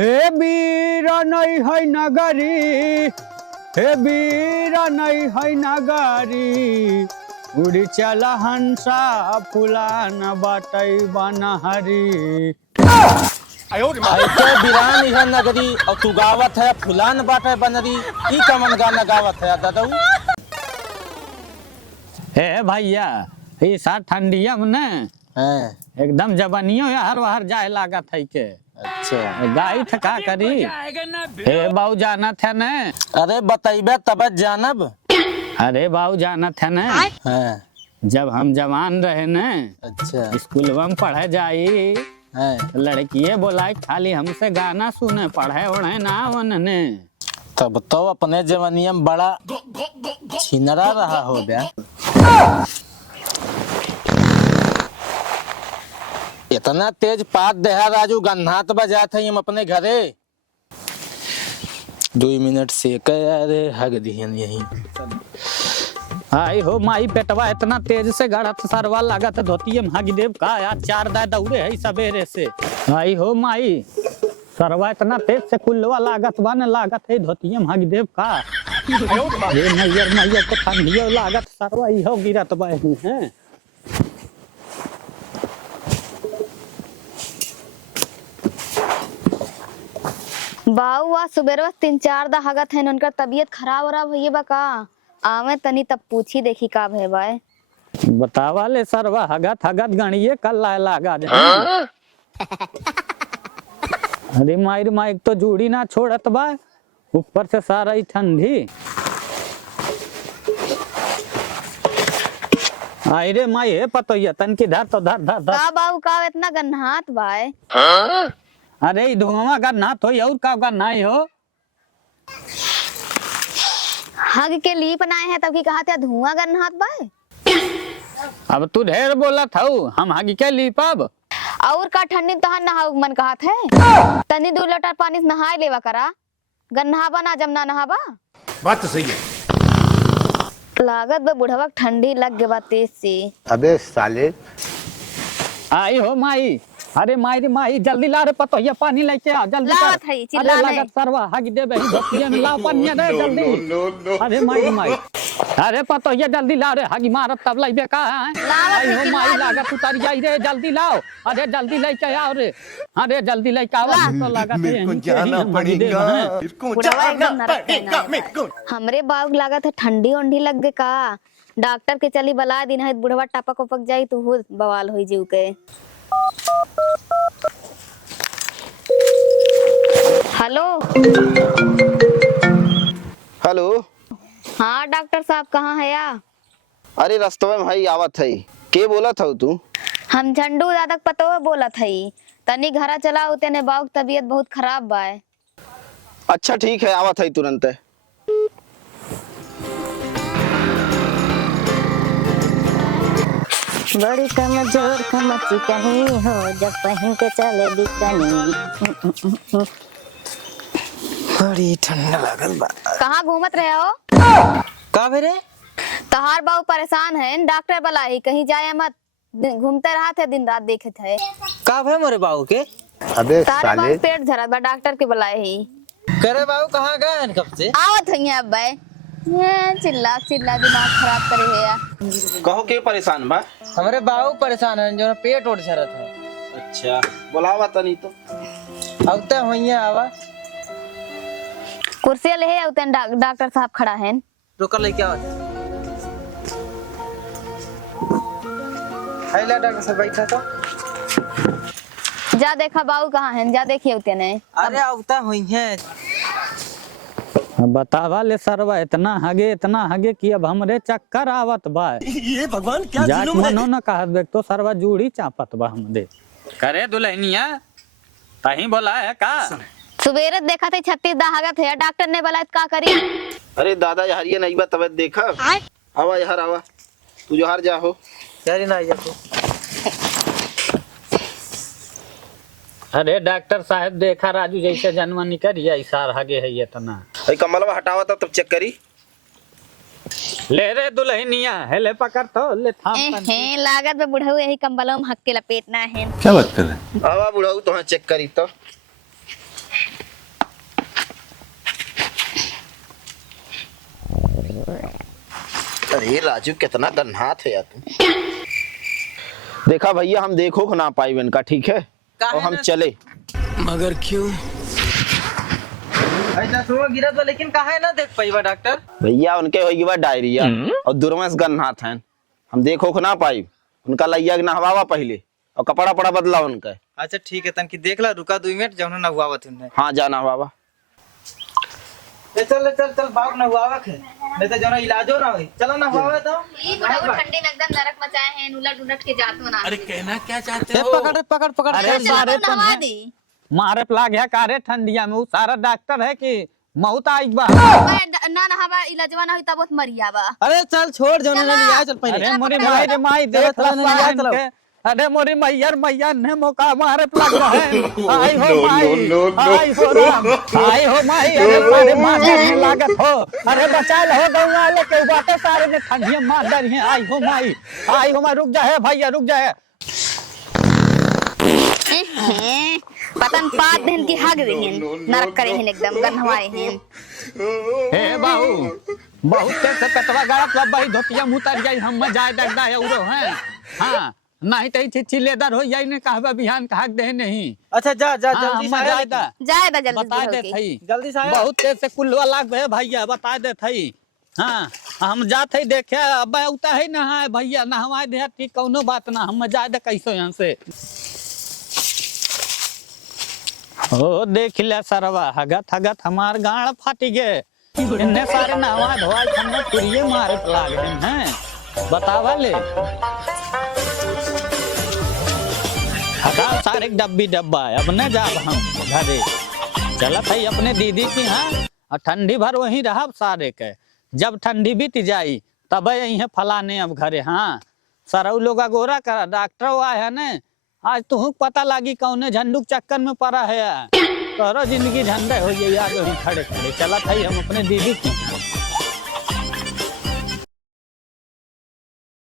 हे बीरा नहीं है नगरी, हे बीरा नहीं है नगरी, उड़ी चला हंसा फुलान बाटई बनहरी। ऐसे बिरान इधर नगरी और तू गावत है फुलान बाटे बनरी। ई कमन गाना गावत है दादा? हे भैया ये सार ठंडिया में न एकदम जवानियों हर बाहर जाए लागत है के। अच्छा गाई थका करी। हे बाऊ जाना था न? अरे बताइबे तब जानब। अरे बाऊ जाना था न, जब हम जवान रहे न, अच्छा स्कूल में पढ़े जाई, लड़किये बोला खाली हमसे गाना सुने, पढ़े उड़े ना उन्होंने। तब तो अपने जवानिया में बड़ा छिनरा रहा हो गया। इतना तेज पात देहा राजू, गन्हात बजात है हम अपने घरे। 2 मिनट से अरे हग दिहन यही। आई हो माई पेटवा इतना तेज से गड़त सरवा लागत धोतिये भागी देव का यार, 4 दाय दौड़े है सवेरे से। आई हो माई सरवा इतना तेज से कुल्लवा लागत बन लागत है धोतिये भागी देव का। ये नैयर नैयर तो ठंडियो लागत सरवा इहो गिरत बा है। बाऊ आज सुबेर 3-4 दा हगत है, उनका तबीयत खराब हो रहा भैया बा का। आवे तनी तब पूछी देखी का भय बाय। बतावा ले सरवा हगत हगत गणिये कल लाए लागा दे। अरे मायर माइक तो जूड़ी ना छोड़त बा, ऊपर से सारा ही ठंडी। आई रे माई है पतो ये तन की धर तो धर धर धर। का बाऊ का इतना गन्हात बाय? अरे धुआं गन्ना तो और का गन्ना हो। हग के लिए बनाए हैं तब की कहा था धुआं गन्हात बाय। अब तू ढेर बोला था हम हगी के लीपब। और का ठंडी तो नहा मन कहा थे तनी 2 लीटर पानी से नहाए लेवा करा, गन्हाबा ना जम ना नहाबा। बात तो सही है। लागत बा बुढ़वा ठंडी लग गया तेज से। अबे साले आई हो माई। अरे माई रे माई जल्दी ला रे पतो ये पानी लेके आ जल्दी कर। लावत है चिल्ला अरे नहीं। लागत सरवा हगी देबे ही धोतिये में ला पानी दे जल्दी। अरे माई रे माई, अरे पतो ये जल्दी ला रे हगी मारत तब लाइबे का है। आई हो माई लागत उतर जाई रे जल्दी लाओ। अरे जल्दी लेके आओ रे, अरे जल्दी लेके आओ तो लागत मेरे को जाना पड़ेगा, मेरे को जाना पड़ेगा, मेरे को। हमरे बाग लागत है ठंडी उंडी लग गए का। डॉक्टर के चली बला दिन है बुढ़वा टपक उपक जाई तो हो बवाल हो जीव के। Hello hello. हाँ डॉक्टर साहब कहाँ है या? अरे रास्ते में भाई आवत है। के बोला था तू? हम झंडू दादा पतो बोला था तनी घरा चलाओ तेने बाऊ तबीयत बहुत खराब बा। अच्छा ठीक है आवत है तुरंत। बड़ी कमजोर कमची कहीं हो जब पहन के चले दिकनी। बड़ी ठंडा लगल बा। कहाँ घूमत रहे हो? का भेरे? तहार बाऊ परेशान है, डॉक्टर बुला ही कहीं जाए मत। घूमते रहा थे दिन रात देखे थे। का भे मोरे बाबू के? अबे तारे साले बाऊ पेट झरत बा, डॉक्टर के बुलाए ही। करे बाबू कहाँ गए हैं कब से? आवत है अब भाई ये चिल्ला चिल्ला दिमाग खराब करे है यार। कहो के परेशान बा? हमारे बाबू परेशान है जो पेट उठ झरत है। अच्छा बुलावा तनी तो। अब तो होइया आवा। कुर्सी ले है उतन डॉक्टर साहब खड़ा है। रुका लेके आवा। हाइला डॉक्टर साहब बैठा तो। जा देखा बाऊ कहाँ है, जा देखिए उतने। अरे अब तो होइया। बतावा ले सरवा इतना हगे कि अब हमरे चक्कर आवत बा। ये भगवान क्या जाक मनो न कहत बे तो सरवा जूड़ी चापत बा हम दे। करे दुल्हनिया तही बोला है का? सुबेरे देखा थे 36 दाहगत है, डॉक्टर ने बोला का करी। अरे दादा यार ये नहीं बा तबीयत देखा। आवा यार आवा, तू जो हार जा हो यार ना जातो। अरे डॉक्टर साहब देखा राजू जैसे जनमनी करिए इशार हगे है ये तना। भाई कमलवा हटावा तब चेक करी। ले रे दुल्हनिया हेले पकड़ तो ले थाम हैं लागत में बुढ़ऊ यही कंबलों में हक के लपेटना है। क्या बात कर रहे हैं? आवा बुढ़ाऊ तो चेक करी तो। अरे राजू कितना गन्हात है यार तू। देखा भैया हम देखो को ना पाई इनका, ठीक है और हम चले। मगर क्यों ऐसा तो गिरा तो, लेकिन कहा है ना देख पाइबा डॉक्टर। भैया उनके होगी बा डायरिया और दुर्मस गन्हात हैं, हम देखो को ना पाई। उनका लैया के नहवावा पहले और कपड़ा पड़ा बदला उनका। अच्छा ठीक है, तन की देख ला, रुका 2 मिनट जब ना हुआ उन्हें। हाँ जाना बाबा। चल चल चल बाप ना हुआ है, नहीं तो जो ना इलाजो ना होई। चलो ना हुआ तो ई बुढ़ावा ठंडे में एकदम नरक मचाए हैं, उलट उलट के जात में ना। अरे कहना क्या चाहते हो? पकड़ पकड़ पकड़। अरे सारे नहवा दे। मारे पला गया कारे ठंडिया में, वो सारा डॉक्टर है कि मौत आई बा। ना नहावा इलाजवा ना होई तब बहुत मरिया बा। अरे चल छोड़ जो ना लिया, चल पहले। अरे मोरी माई रे माई देख चलो, चलो, ला चलो। इनके। अरे मोरी मैयर मैया ने मौका मारे लग रहा है। आई हो माई, आई हो राम, आई हो माई। अरे सारे मारे में लागत हो। अरे बचाल हो गौवा लेके बाटे सारे ने ठंडिया मार डरी है। आई हो माई, आई हो माई। रुक जा है भैया, रुक जा है। पतन पात दिन की हग रही नरक करे हैं, एकदम गन्हवाए हैं। हे बाबू बहुत देर से पेटवा गड़त लब भाई, धोतिया मुतर जाई हम जाए दगदा है उरो हैं। हां नहीं तो चिच्ची लेदर हो जाई ने कहबा बिहान का हक दे नहीं। अच्छा जा जा हाँ, जल्दी हम से जाए दा जाए दा जल्दी बता दे होके। थई। जल्दी से आया। बहुत देर से कुल्लवा लाग है भैया, बता दे थई। हाँ हम जाते ही देखे अब उता है ना है भैया नहवाए दे ठीक, कौनो बात ना। हम जाए दे कैसो यहाँ से। ओ देख ले सरवा हगत हगत हमार गाड़ फाटी गे। इन्ने सारे नहवा धोआ हमने पुरिये मारे लाग हैं। बतावा ले हगा सारे डब्बी डब्बा है। अब न जाब हम घरे, चलत है अपने दीदी की। हाँ और ठंडी भर वहीं रहा सारे के। जब ठंडी बीत जाई तब यही फलाने अब घरे। हाँ सरऊ लोग गोरा करा डॉक्टर आया है न। आज तुह पता लगी कौने झंडू चक्कर में पड़ा है। तोरो जिंदगी झंडे हो गई आगे खड़े खड़े। चलत है हम अपने दीदी की।